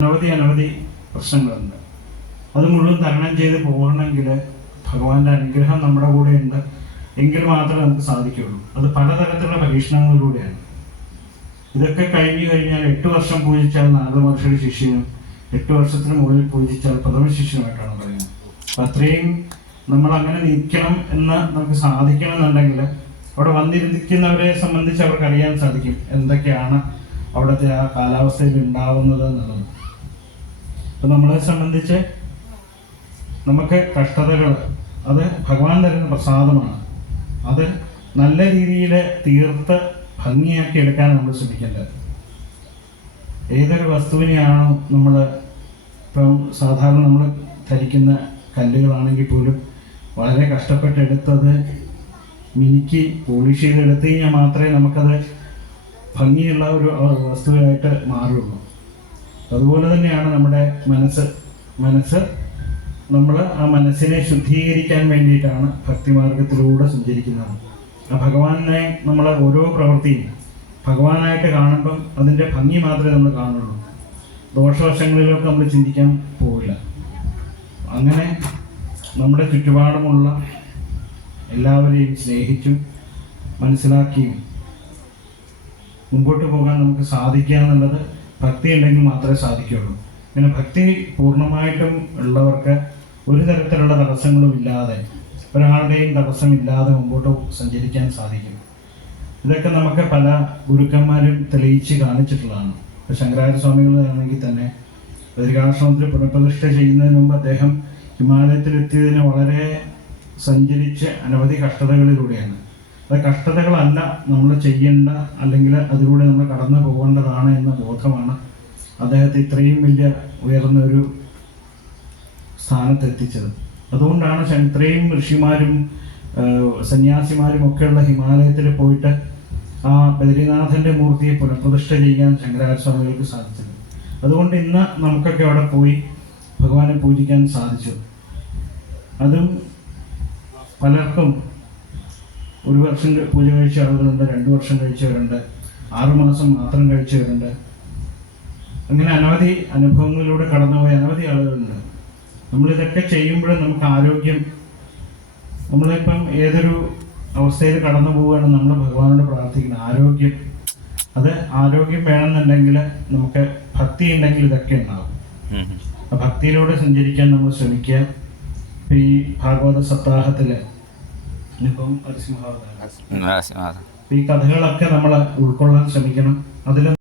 അനവധി പ്രശ്നങ്ങളുണ്ട്. അത് മുഴുവൻ തരണം ചെയ്ത് പോകണമെങ്കിൽ ഭഗവാന്റെ അനുഗ്രഹം നമ്മുടെ കൂടെ ഉണ്ട് എങ്കിൽ മാത്രമേ നമുക്ക് സാധിക്കുകയുള്ളൂ. അത് പലതരത്തിലുള്ള പരീക്ഷണങ്ങളിലൂടെയാണ്. ഇതൊക്കെ കഴിഞ്ഞു കഴിഞ്ഞാൽ 8 വർഷം പൂജിച്ചാൽ നാരദ മഹർഷിയുടെ ശിഷ്യനും 8 വർഷത്തിന് മുകളിൽ പൂജിച്ചാൽ പ്രഥമ ശിഷ്യനുമായിട്ടാണ് പറയുന്നത്. അപ്പം അത്രയും നമ്മൾ അങ്ങനെ നിൽക്കണം എന്ന് നമുക്ക് സാധിക്കണം എന്നുണ്ടെങ്കിൽ അവിടെ വന്നിരിക്കുന്നവരെ സംബന്ധിച്ച് അവർക്ക് അറിയാൻ സാധിക്കും എന്തൊക്കെയാണ് അവിടുത്തെ ആ കാലാവസ്ഥയിൽ ഉണ്ടാവുന്നത് എന്നുള്ളത്. അപ്പം നമ്മളെ സംബന്ധിച്ച് നമുക്ക് കഷ്ടതകൾ അത് ഭഗവാൻ തരുന്ന പ്രസാദമാണ്. അത് നല്ല രീതിയിൽ തീർത്ത് ഭംഗിയാക്കി എടുക്കാൻ നമ്മൾ ശ്രമിക്കേണ്ടത്. ഏതൊരു വസ്തുവിനെയാണോ നമ്മൾ ഇപ്പം സാധാരണ നമ്മൾ ധരിക്കുന്ന കല്ലുകളാണെങ്കിൽ പോലും വളരെ കഷ്ടപ്പെട്ടെടുത്തത് മിനുക്കി പോളിഷ് ചെയ്തെടുത്ത് കഴിഞ്ഞാൽ മാത്രമേ നമുക്കത് ഭംഗിയുള്ള ഒരു വസ്തുവായിട്ട് മാറുള്ളൂ. അതുപോലെ തന്നെയാണ് നമ്മുടെ മനസ്സ് നമ്മൾ ആ മനസ്സിനെ ശുദ്ധീകരിക്കാൻ വേണ്ടിയിട്ടാണ് ഭക്തിമാർഗത്തിലൂടെ സഞ്ചരിക്കുന്നത്. ആ ഭഗവാനെ നമ്മൾ ഓരോ പ്രവൃത്തിയും ഭഗവാനായിട്ട് കാണുമ്പം അതിൻ്റെ ഭംഗി മാത്രമേ നമ്മൾ കാണുള്ളൂ. ദോഷവശങ്ങളിലൊക്കെ നമ്മൾ ചിന്തിക്കാൻ പോവില്ല. അങ്ങനെ നമ്മുടെ ചുറ്റുപാടുമുള്ള എല്ലാവരെയും സ്നേഹിച്ചും മനസ്സിലാക്കിയും മുമ്പോട്ട് പോകാൻ നമുക്ക് സാധിക്കുക എന്നുള്ളത് ഭക്തി ഉണ്ടെങ്കിൽ മാത്രമേ സാധിക്കുകയുള്ളൂ. പിന്നെ ഭക്തി പൂർണ്ണമായിട്ടും ഉള്ളവർക്ക് ഒരു തരത്തിലുള്ള തടസ്സങ്ങളും ഇല്ലാതെ, ഒരാളുടെയും തടസ്സമില്ലാതെ മുമ്പോട്ട് സഞ്ചരിക്കാൻ സാധിക്കും. ഇതൊക്കെ നമുക്ക് പല ഗുരുക്കന്മാരും തെളിയിച്ച് കാണിച്ചിട്ടുള്ളതാണ്. ഇപ്പോൾ ശങ്കരാചാര്യ സ്വാമികളാണെങ്കിൽ തന്നെ ബദരികാശ്രമത്തിൽ പുനഃപ്രതിഷ്ഠ ചെയ്യുന്നതിന് മുമ്പ് അദ്ദേഹം ഹിമാലയത്തിലെത്തിയതിന് വളരെ സഞ്ചരിച്ച് അനവധി കഷ്ടതകളിലൂടെയാണ്. അത് കഷ്ടതകളല്ല നമ്മൾ ചെയ്യേണ്ട, അല്ലെങ്കിൽ അതിലൂടെ നമ്മൾ കടന്നു പോകേണ്ടതാണ് എന്ന ബോധമാണ് അദ്ദേഹത്തെ ഇത്രയും വലിയ ഉയർന്ന ഒരു സ്ഥാനത്തെത്തിച്ചത്. അതുകൊണ്ടാണ് ഇത്രയും ഋഷിമാരും സന്യാസിമാരും ഒക്കെയുള്ള ഹിമാലയത്തിൽ പോയിട്ട് ആ ബദ്രിനാഥൻ്റെ മൂർത്തിയെ പുനഃപ്രതിഷ്ഠ ചെയ്യാൻ ശങ്കരാചാര്യ സ്വാമികൾക്ക് സാധിച്ചത്. അതുകൊണ്ട് ഇന്ന് നമുക്കൊക്കെ അവിടെ പോയി ഭഗവാനെ പൂജിക്കാൻ സാധിച്ചു. അതും പലർക്കും 1 വർഷം പൂജ കഴിച്ച ആളുകളുണ്ട്, 2 വർഷം കഴിച്ചവരുണ്ട്, 6 മാസം മാത്രം കഴിച്ചവരുണ്ട്. അങ്ങനെ അനവധി അനുഭവങ്ങളിലൂടെ കടന്നുപോയ അനവധി ആളുകളുണ്ട്. നമ്മളിതൊക്കെ ചെയ്യുമ്പോഴും നമുക്ക് ആരോഗ്യം, നമ്മളിപ്പം ഏതൊരു അവസ്ഥയിൽ കടന്നു പോവുകയാണ് നമ്മൾ ഭഗവാനോട് പ്രാർത്ഥിക്കുന്നത് ആരോഗ്യം. അത് ആരോഗ്യം വേണമെന്നുണ്ടെങ്കിൽ നമുക്ക് ഭക്തി ഉണ്ടെങ്കിൽ ഇതൊക്കെ ഉണ്ടാവും. ആ ഭക്തിയിലൂടെ സഞ്ചരിക്കാൻ നമ്മൾ ശ്രമിക്കുക. ഇപ്പം ഈ ഭാഗവത സപ്താഹത്തിൽ ഇപ്പം നരസിംഹാവതാരം, ഈ കഥകളൊക്കെ നമ്മൾ ഉൾക്കൊള്ളാൻ ശ്രമിക്കണം. അതിൽ